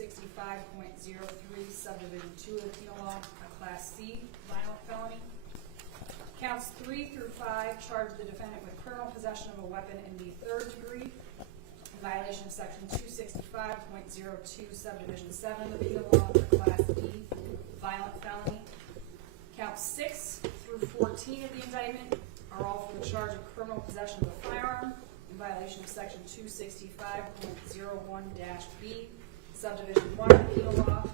265.03, subdivision 2 of the penal law, a class C violent felony. Counts 3 through 5 charge the defendant with criminal possession of a weapon in the 3rd degree, in violation of section 265.02, subdivision 7 of the penal law, a class D violent felony. Counts 6 through 14 of the indictment are all for the charge of criminal possession of a firearm in violation of section 265.01-B, subdivision 1 of the penal law,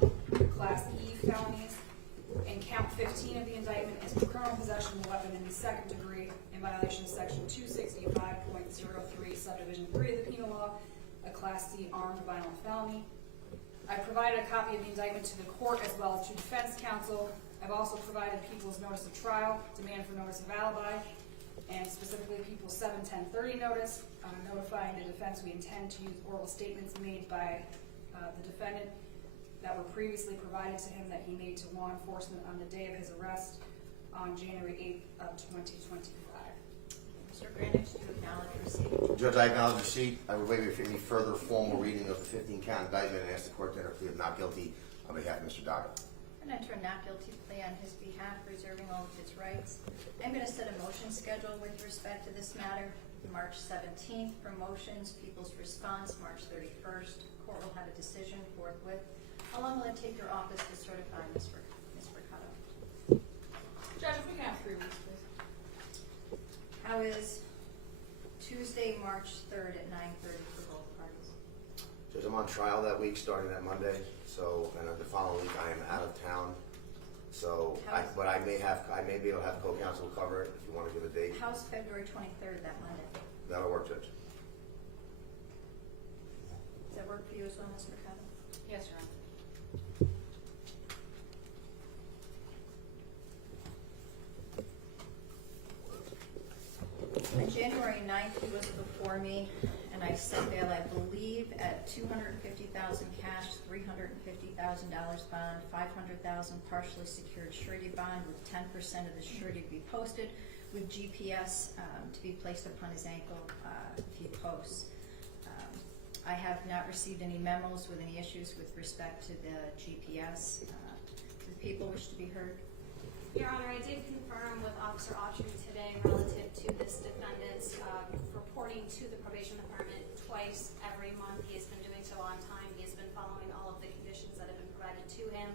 class E felonies. And count 15 of the indictment is for criminal possession of a weapon in the 2nd degree in violation of section 265.03, subdivision 3 of the penal law, a class C armed violent felony. I provided a copy of the indictment to the court as well as to defense counsel. I've also provided people's notice of trial, demand for notice of alibi, and specifically people's 7-10-30 notice, notifying the defense we intend to use oral statements made by the defendant that were previously provided to him that he made to law enforcement on the day of his arrest on January 8th of 2025. Mr. Greenwich, do you acknowledge receipt? Judge, I acknowledge receipt. I will waive any further formal reading of the 15-count indictment and ask the court to enter a plea of not guilty on behalf of Mr. Dotto. And enter a not guilty plea on his behalf, reserving all of his rights. I'm going to set a motion schedule with respect to this matter. March 17th for motions, people's response, March 31st. Court will have a decision forthwith. How long will it take your office to certify, Ms. Mercado? Judge, if we can have 3 weeks, please. How is Tuesday, March 3rd at 9:30 for both parties? Judge, I'm on trial that week, starting that Monday. So, and the following week I am out of town. So, but I may be able to have co-counsel cover it if you want to give a date. How's February 23rd, that Monday? That'll work, Judge. Does that work for you as well, Ms. Mercado? Yes, Your Honor. On January 9th, he was before me, and I set bail, I believe, at $250,000 cash, $350,000 bond, $500,000 partially secured surety bond with 10% of the surety to be posted, with GPS to be placed upon his ankle if he posts. I have not received any memos with any issues with respect to the GPS. Do the people wish to be heard? Your Honor, I did confirm with Officer Autry today relative to this defendant's reporting to the probation department twice every month. He has been doing so on time. He has been following all of the conditions that have been provided to him.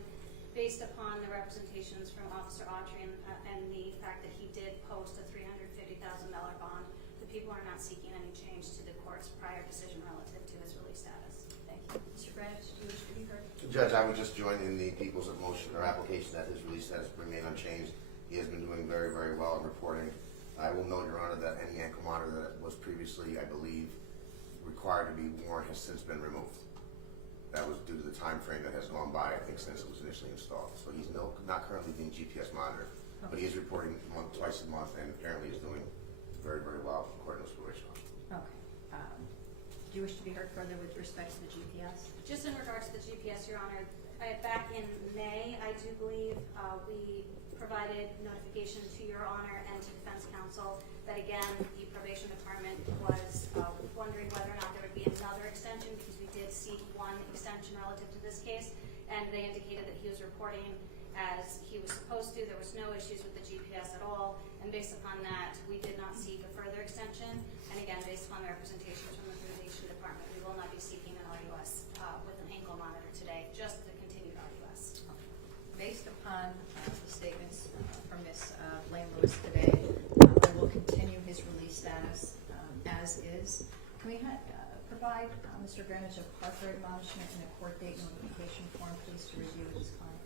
Based upon the representations from Officer Autry and the fact that he did post a $350,000 bond, the people are not seeking any change to the court's prior decision relative to his release status. Thank you. Mr. Greenwich, do you wish to be heard? Judge, I would just join in the people's motion or application that his release status remain unchanged. He has been doing very, very well in reporting. I will note, Your Honor, that any ankle monitor that was previously, I believe, required to be worn has since been removed. That was due to the time frame that has gone by, I think, since it was initially installed. So he's not currently being GPS monitored, but he is reporting twice a month and apparently is doing very, very well according to his probation officer. Okay. Do you wish to be heard further with respect to the GPS? Just in regards to the GPS, Your Honor, back in May, I do believe we provided notification to Your Honor and to defense counsel that, again, the probation department was wondering whether or not there would be another extension because we did seek one extension relative to this case, and they indicated that he was reporting as he was supposed to. There was no issues with the GPS at all, and based upon that, we did not seek a further extension. And again, based upon the representations from the probation department, we will not be seeking an RUS with an ankle monitor today, just the continued RUS. Based upon the statements from Ms. Lane-Lewis today, I will continue his release status as is. Can we provide Mr. Greenwich a Parker admonishment and a court date notification form, please, to review with his client?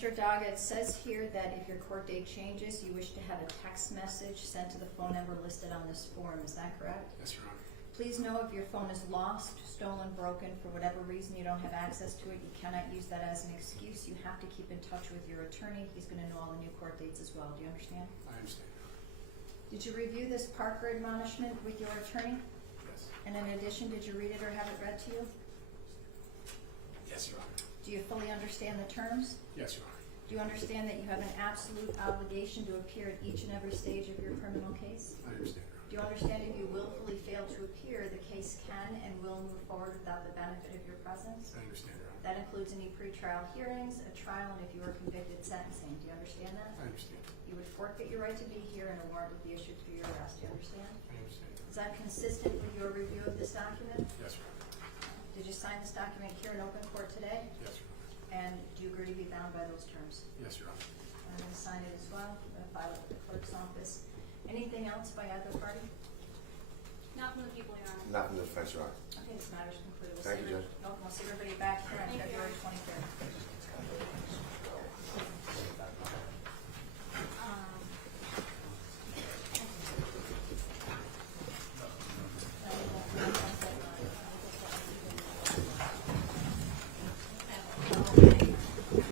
Mr. Doggett, it says here that if your court date changes, you wish to have a text message sent to the phone number listed on this form. Is that correct? Yes, Your Honor. Please know if your phone is lost, stolen, broken, for whatever reason you don't have access to it, you cannot use that as an excuse. You have to keep in touch with your attorney. He's going to know all the new court dates as well. Do you understand? I understand, Your Honor. Did you review this Parker admonishment with your attorney? Yes. And in addition, did you read it or have it read to you? Yes, Your Honor. Do you fully understand the terms? Yes, Your Honor. Do you understand that you have an absolute obligation to appear at each and every stage of your criminal case? I understand, Your Honor. Do you understand if you willfully fail to appear, the case can and will move forward without the benefit of your presence? I understand, Your Honor. That includes any pretrial hearings, a trial, and if you are convicted, sentencing. Do you understand that? I understand. You would forfeit your right to be here and a warrant would be issued for your arrest. Do you understand? I understand. Is that consistent with your review of this document? Yes, Your Honor. Did you sign this document here in open court today? Yes, Your Honor. And do you agree to be bound by those terms? Yes, Your Honor. I'm going to sign it as well. I'm going to file it with the clerk's office. Anything else by either party? Not from the people, Your Honor. Not from the defense, Your Honor. Okay, this matter's concluded. We'll Thank see you, every- Judge. no, we'll see everybody back here on Thank you. February 23rd.